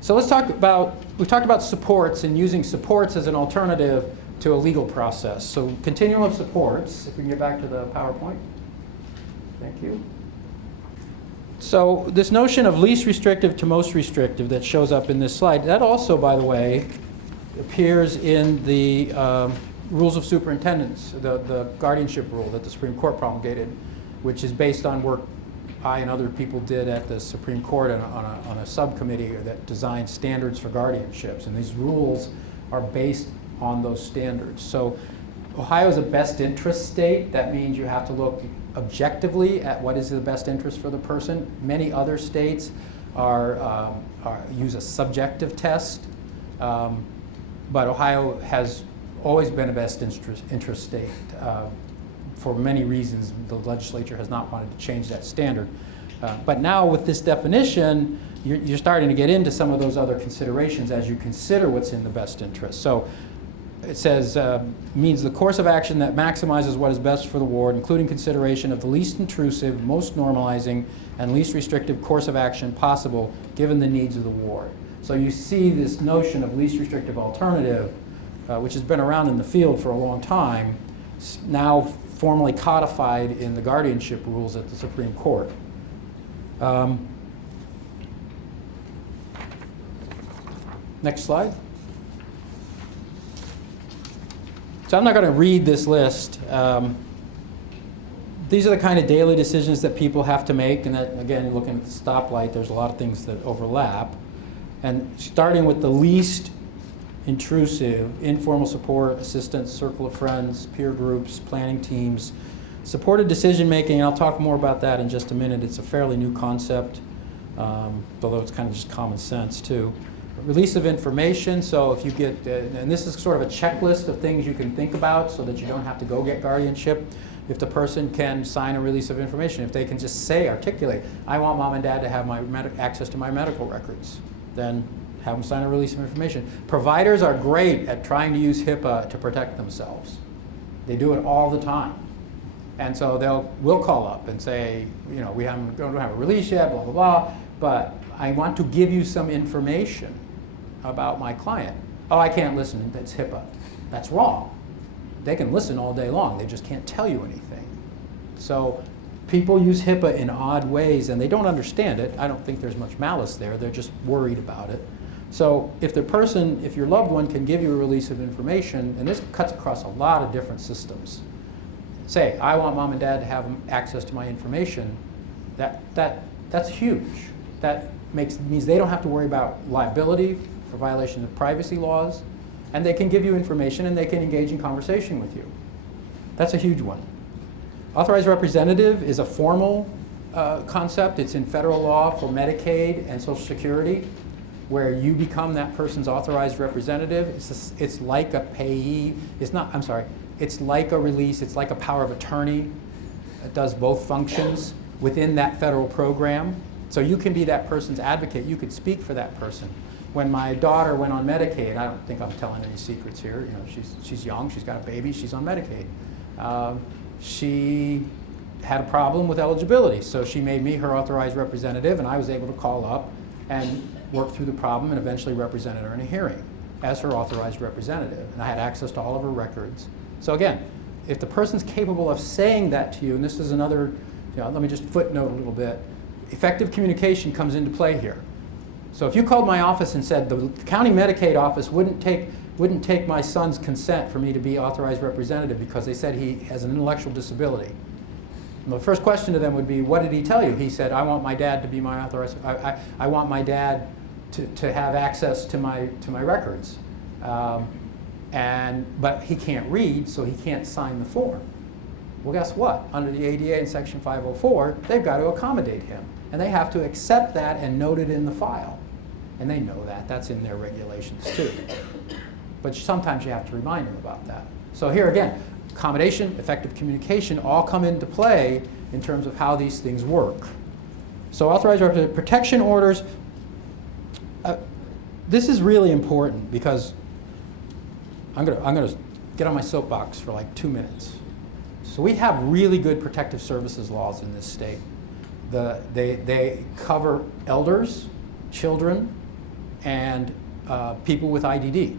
So we've talked about supports and using supports as an alternative to a legal process. So continuum of supports, if we can get back to the PowerPoint. Thank you. So this notion of least restrictive to most restrictive that shows up in this slide, that also, by the way, appears in the rules of superintendence, the guardianship rule that the Supreme Court promulgated, which is based on work I and other people did at the Supreme Court on a subcommittee that designed standards for guardianships. And these rules are based on those standards. So Ohio is a best interest state. That means you have to look objectively at what is the best interest for the person. Many other states use a subjective test, but Ohio has always been a best interest state. For many reasons, the legislature has not wanted to change that standard. But now with this definition, you're starting to get into some of those other considerations as you consider what's in the best interest. So it says, means the course of action that maximizes what is best for the ward, including consideration of the least intrusive, most normalizing, and least restrictive course of action possible given the needs of the ward. So you see this notion of least restrictive alternative, which has been around in the field for a long time, now formally codified in the guardianship rules at the Supreme Court. Next slide. So I'm not going to read this list. These are the kind of daily decisions that people have to make, and that, again, looking at the stoplight, there's a lot of things that overlap. And starting with the least intrusive, informal support, assistance, circle of friends, peer groups, planning teams, supported decision making, and I'll talk more about that in just a minute. It's a fairly new concept, although it's kind of just common sense too. Release of information, so if you get, and this is sort of a checklist of things you can think about so that you don't have to go get guardianship. If the person can sign a release of information, if they can just say, articulate, I want mom and dad to have my access to my medical records, then have them sign a release of information. Providers are great at trying to use HIPAA to protect themselves. They do it all the time. And so we'll call up and say, you know, don't have a release yet, blah, blah, blah, but I want to give you some information about my client. Oh, I can't listen, that's HIPAA. That's wrong. They can listen all day long, they just can't tell you anything. So people use HIPAA in odd ways and they don't understand it. I don't think there's much malice there, they're just worried about it. So if your loved one can give you a release of information, and this cuts across a lot of different systems. Say, I want mom and dad to have access to my information, that's huge. That means they don't have to worry about liability for violation of privacy laws, and they can give you information and they can engage in conversation with you. That's a huge one. Authorized representative is a formal concept. It's in federal law for Medicaid and Social Security, where you become that person's authorized representative. It's like a payee. It's like a release. It's like a power of attorney. It does both functions within that federal program. So you can be that person's advocate. You could speak for that person. When my daughter went on Medicaid, I don't think I'm telling any secrets here. You know, she's young. She's got a baby. She's on Medicaid. She had a problem with eligibility, so she made me her authorized representative, and I was able to call up and work through the problem and eventually represented her in a hearing as her authorized representative. And I had access to all of her records. So again, if the person's capable of saying that to you, and this is another, let me just footnote a little bit, effective communication comes into play here. So if you called my office and said the county Medicaid office wouldn't take my son's consent for me to be authorized representative because they said he has an intellectual disability. And the first question to them would be, what did he tell you? He said, I want my dad to be my authorized, I want my dad to have access to my records. But he can't read, so he can't sign the form. Well, guess what? Under the ADA and Section 504, they've got to accommodate him. And they have to accept that and note it in the file. And they know that. That's in their regulations too. But sometimes you have to remind them about that. So here again, accommodation, effective communication all come into play in terms of how these things work. So authorized representative protection orders, this is really important because I'm gonna get on my soapbox for like 2 minutes. So we have really good protective services laws in this state. They cover elders, children, and people with IDD.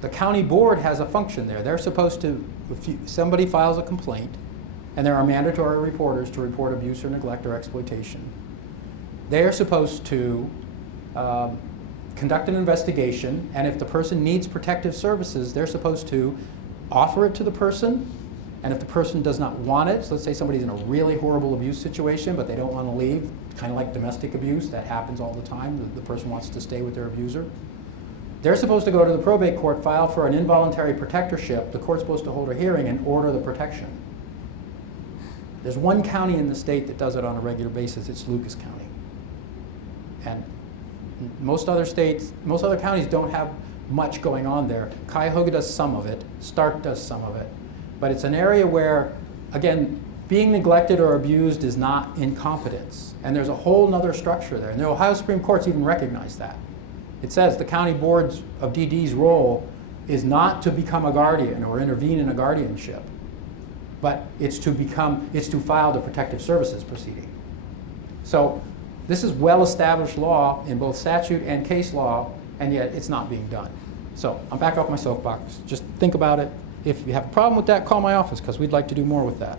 The county board has a function there. They're supposed to, if somebody files a complaint, and there are mandatory reporters to report abuse or neglect or exploitation, they are supposed to conduct an investigation, and if the person needs protective services, they're supposed to offer it to the person, and if the person does not want it, so let's say somebody's in a really horrible abuse situation, but they don't want to leave, kind of like domestic abuse, that happens all the time, the person wants to stay with their abuser. They're supposed to go to the probate court, file for an involuntary protectorship. The court's supposed to hold a hearing and order the protection. There's one county in the state that does it on a regular basis. It's Lucas County. And most other counties don't have much going on there. Cuyahoga does some of it. Stark does some of it. But it's an area where, again, being neglected or abused is not incompetence. And there's a whole other structure there. And the Ohio Supreme Court's even recognized that. It says the county boards of DD's role is not to become a guardian or intervene in a guardianship, but it's to file the protective services proceeding. So this is well-established law in both statute and case law, and yet it's not being done. So I'm back off my soapbox. Just think about it. If you have a problem with that, call my office, because we'd like to do more with that.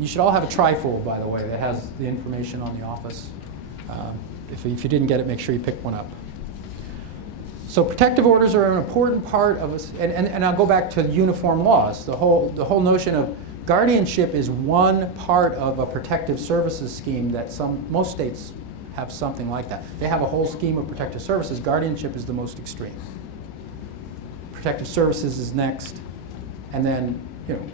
You should all have a trifold, by the way, that has the information on the office. If you didn't get it, make sure you pick one up. So protective orders are an important part of us, and I'll go back to uniform laws. The whole notion of guardianship is one part of a protective services scheme that most states have something like that. They have a whole scheme of protective services. Guardianship is the most extreme. Protective services is next, and then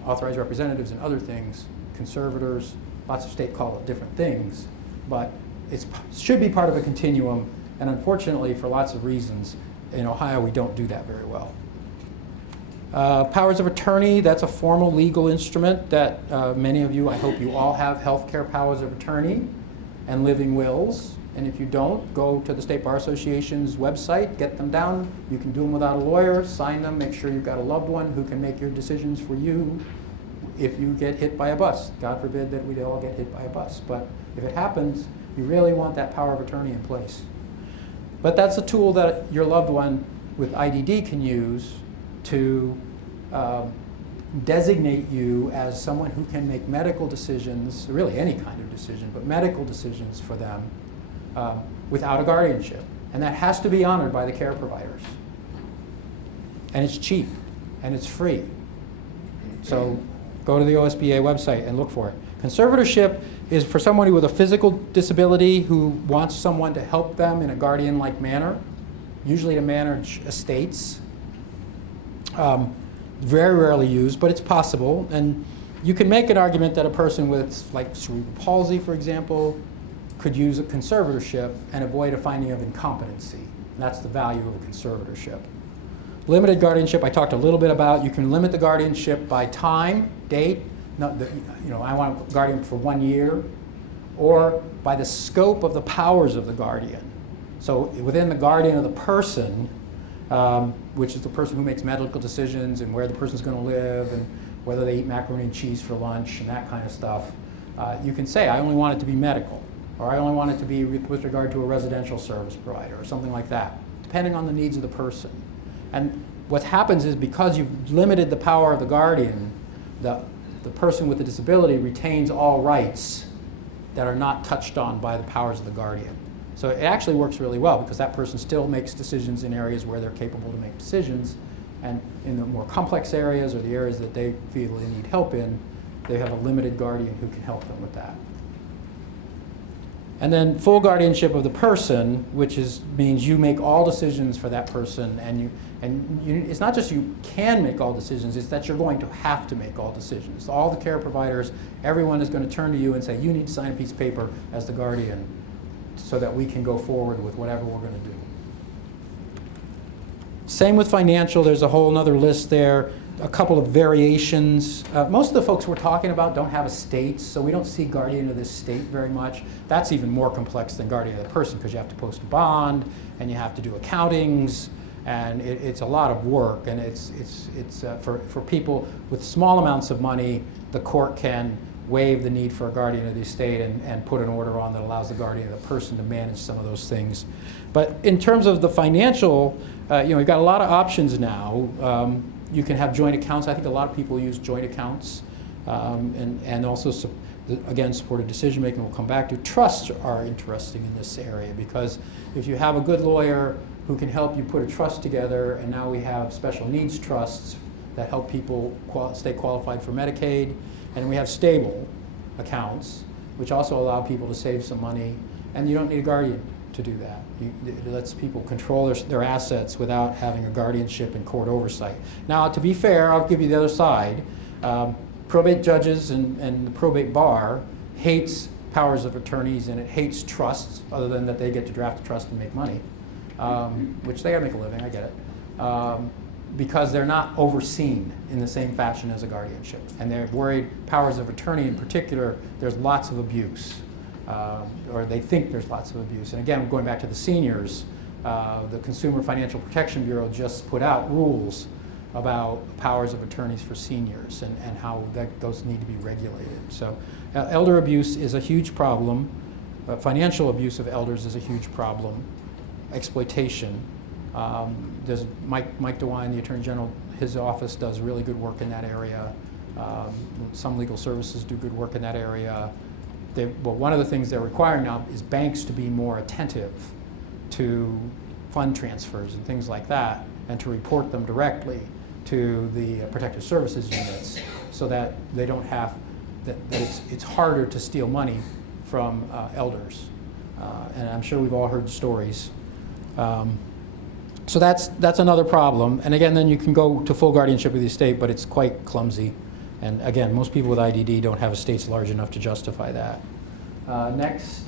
authorized representatives and other things, conservators. Lots of states call it different things, but it should be part of a continuum, and unfortunately, for lots of reasons, in Ohio, we don't do that very well. Powers of attorney, that's a formal legal instrument that many of you, I hope you all have healthcare powers of attorney and living wills. And if you don't, go to the State Bar Association's website, get them down. You can do them without a lawyer, sign them, make sure you've got a loved one who can make your decisions for you if you get hit by a bus. God forbid that we all get hit by a bus. But if it happens, you really want that power of attorney in place. But that's a tool that your loved one with IDD can use to designate you as someone who can make medical decisions, really any kind of decision, but medical decisions for them without a guardianship. And that has to be honored by the care providers. And it's cheap, and it's free. So go to the OSBA website and look for it. Conservatorship is for somebody with a physical disability who wants someone to help them in a guardian-like manner, usually to manage estates. Very rarely used, but it's possible. And you can make an argument that a person with like cerebral palsy, for example, could use a conservatorship and avoid a finding of incompetency. And that's the value of a conservatorship. Limited guardianship, I talked a little bit about. You can limit the guardianship by time, date. I want a guardian for 1 year, or by the scope of the powers of the guardian. So within the guardian of the person, which is the person who makes medical decisions and where the person's going to live and whether they eat macaroni and cheese for lunch and that kind of stuff, you can say, I only want it to be medical, or I only want it to be with regard to a residential service provider, or something like that, depending on the needs of the person. And what happens is because you've limited the power of the guardian, the person with the disability retains all rights that are not touched on by the powers of the guardian. So it actually works really well because that person still makes decisions in areas where they're capable to make decisions, and in the more complex areas or the areas that they feel they need help in, they have a limited guardian who can help them with that. And then full guardianship of the person, which means you make all decisions for that person, and it's not just you can make all decisions, it's that you're going to have to make all decisions. All the care providers, everyone is going to turn to you and say, you need to sign a piece of paper as the guardian so that we can go forward with whatever we're going to do. Same with financial, there's a whole other list there, a couple of variations. Most of the folks we're talking about don't have estates, so we don't see guardian of the estate very much. That's even more complex than guardian of the person because you have to post a bond and you have to do accountings, and it's a lot of work, and it's for people with small amounts of money, the court can waive the need for a guardian of the estate and put an order on that allows the guardian of the person to manage some of those things. But in terms of the financial, we've got a lot of options now. You can have joint accounts. I think a lot of people use joint accounts, and also, again, supported decision making we'll come back to. Trusts are interesting in this area because if you have a good lawyer who can help you put a trust together, and now we have special needs trusts that help people stay qualified for Medicaid, and we have stable accounts, which also allow people to save some money, and you don't need a guardian to do that. It lets people control their assets without having a guardianship and court oversight. Now, to be fair, I'll give you the other side. Probate judges and the probate bar hates powers of attorneys, and it hates trusts, other than that they get to draft a trust and make money, which they gotta make a living, I get it. Because they're not overseen in the same fashion as a guardianship. And they're worried, powers of attorney in particular, there's lots of abuse, or they think there's lots of abuse. And again, going back to the seniors, the Consumer Financial Protection Bureau just put out rules about powers of attorneys for seniors and how those need to be regulated. So elder abuse is a huge problem. Financial abuse of elders is a huge problem. Exploitation. There's Mike DeWine, the Attorney General, his office does really good work in that area. Some legal services do good work in that area. But one of the things they're requiring now is banks to be more attentive to fund transfers and things like that, and to report them directly to the protective services units, so that they don't have, that it's harder to steal money from elders. And I'm sure we've all heard stories. So that's another problem. And again, then you can go to full guardianship of the estate, but it's quite clumsy. And again, most people with IDD don't have estates large enough to justify that. Next.